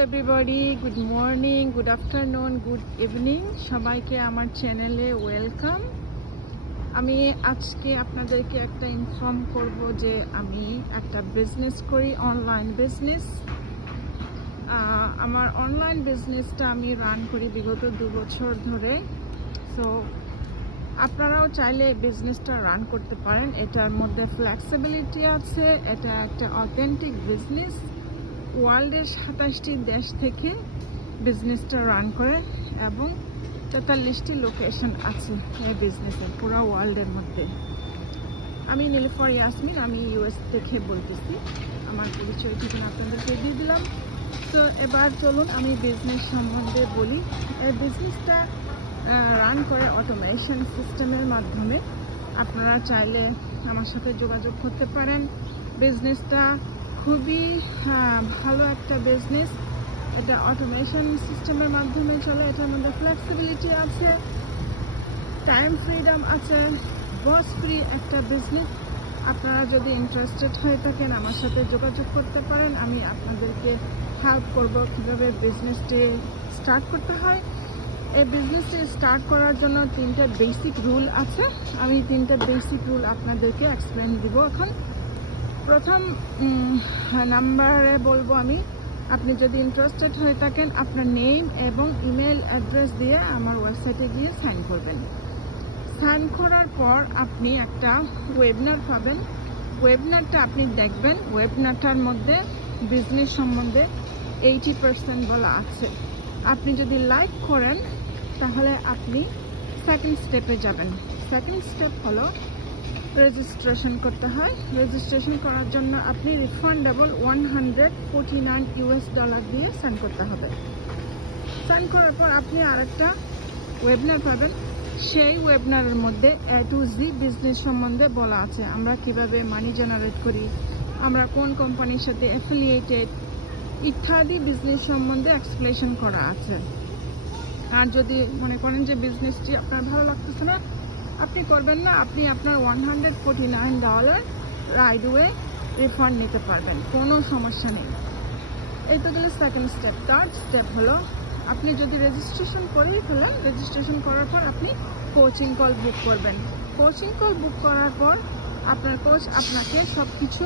everybody, good morning, good afternoon, good evening. সবাইকে আমার চ্যানেলে ওয়েলকাম। আমি আজকে আপনাদেরকে একটা ইনফর্ম করব যে আমি একটা বিজনেস করি, অনলাইন বিজনেস। আমার অনলাইন বিজনেসটা আমি রান করি বিগত 2 বছর ধরে। সো আপনারাও চাইলে বিজনেসটা রান করতে পারেন। এটার মধ্যে ফ্লেক্সিবিলিটি আছে, এটা একটা অথেন্টিক বিজনেস। ওয়ার্ল্ডের 27টি দেশ থেকে বিজনেসটা রান করে এবং 43টি লোকেশন আছে এই বিজনেসের পুরো ওয়ার্ল্ডের মধ্যে। আমি নীলুফার ইয়াসমিন, আমি ইউএস থেকে বলতেছি। আমার পরিচয় ঠিকানা আপনাদেরকে দিয়ে দিলাম। তো এবার চলুন আমি বিজনেস সম্বন্ধে বলি। এই বিজনেসটা রান করে অটোমেশন সিস্টেমের মাধ্যমে। আপনারা চাইলে আমার সাথে যোগাযোগ করতে পারেন। বিজনেসটা খুবই ভালো একটা বিজনেস। এটা অটোমেশন সিস্টেমের মাধ্যমে চলে। এটার মধ্যে ফ্লেক্সিবিলিটি আছে, টাইম ফ্রিডম আছে, বস ফ্রি একটা বিজনেস। আপনারা যদি ইন্টারেস্টেড হয়ে থাকেন আমার সাথে যোগাযোগ করতে পারেন। আমি আপনাদেরকে হেল্প করব কীভাবে বিজনেসটি স্টার্ট করতে হয়। এই বিজনেসটি স্টার্ট করার জন্য 3টে বেসিক রুল আছে। আমি 3টে বেসিক রুল আপনাদেরকে এক্সপ্লেন দিব এখন। প্রথম নাম্বারে বলবো আমি, আপনি যদি ইন্টারেস্টেড হয়ে থাকেন আপনার নেম এবং ইমেল অ্যাড্রেস দিয়ে আমার ওয়েবসাইটে গিয়ে সাইন করবেন। সাইন করার পর আপনি একটা ওয়েবিনার পাবেন। ওয়েবিনারটা আপনি দেখবেন। ওয়েবিনারটার মধ্যে বিজনেস সম্বন্ধে 80% বলা আছে। আপনি যদি লাইক করেন তাহলে আপনি সেকেন্ড স্টেপে যাবেন। সেকেন্ড স্টেপ হলো রেজিস্ট্রেশন করতে হয়। রেজিস্ট্রেশন করার জন্য আপনি রিফান্ডেবল $149 দিয়ে সাইন করতে হবে। সাইন করার পর আপনি আরেকটা ওয়েবিনার পাবেন। সেই ওয়েবিনারের মধ্যে A to Z বিজনেস সম্বন্ধে বলা আছে। আমরা কিভাবে মানি জেনারেট করি, আমরা কোন কোম্পানির সাথে অ্যাফিলিয়েটেড ইত্যাদি বিজনেস সম্বন্ধে এক্সপ্লেনেশন করা আছে। আর যদি মনে করেন যে বিজনেসটি আপনার ভালো লাগতেছে না, আপনি করবেন না, আপনি আপনার $149 রাইট ওয়ে রিফান্ড নিতে পারবেন, কোনো সমস্যা নেই। এই তো গেলে সেকেন্ড স্টেপ। থার্ড স্টেপ হলো আপনি যদি রেজিস্ট্রেশন করেই ফেলেন, রেজিস্ট্রেশন করার পর আপনি কোচিং কল বুক করবেন। কোচিং কল বুক করার পর আপনার কোচ আপনাকে সব কিছু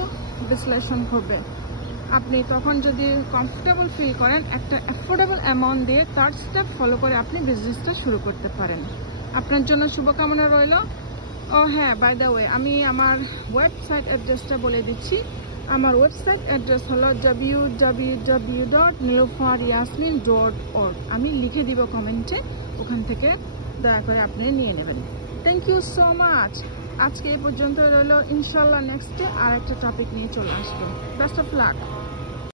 বিশ্লেষণ করবে। আপনি তখন যদি কমফোর্টেবল ফিল করেন, একটা অ্যাফোর্ডেবল অ্যামাউন্ট দিয়ে থার্ড স্টেপ ফলো করে আপনি বিজনেসটা শুরু করতে পারেন। আপনার জন্য শুভকামনা রইল। ও হ্যাঁ, বাই দ্য ওয়ে, আমি আমার ওয়েবসাইট অ্যাড্রেসটা বলে দিচ্ছি। আমার ওয়েবসাইট অ্যাড্রেস হলো www.nilofaryasmin.org। আমি লিখে দিব কমেন্টে, ওখান থেকে দয়া করে আপনি নিয়ে নেবেন। Thank you so much. আজকে এই পর্যন্ত রইল। ইনশাল্লাহ নেক্সটে আর একটা টপিক নিয়ে চলে আসবো। Best of luck.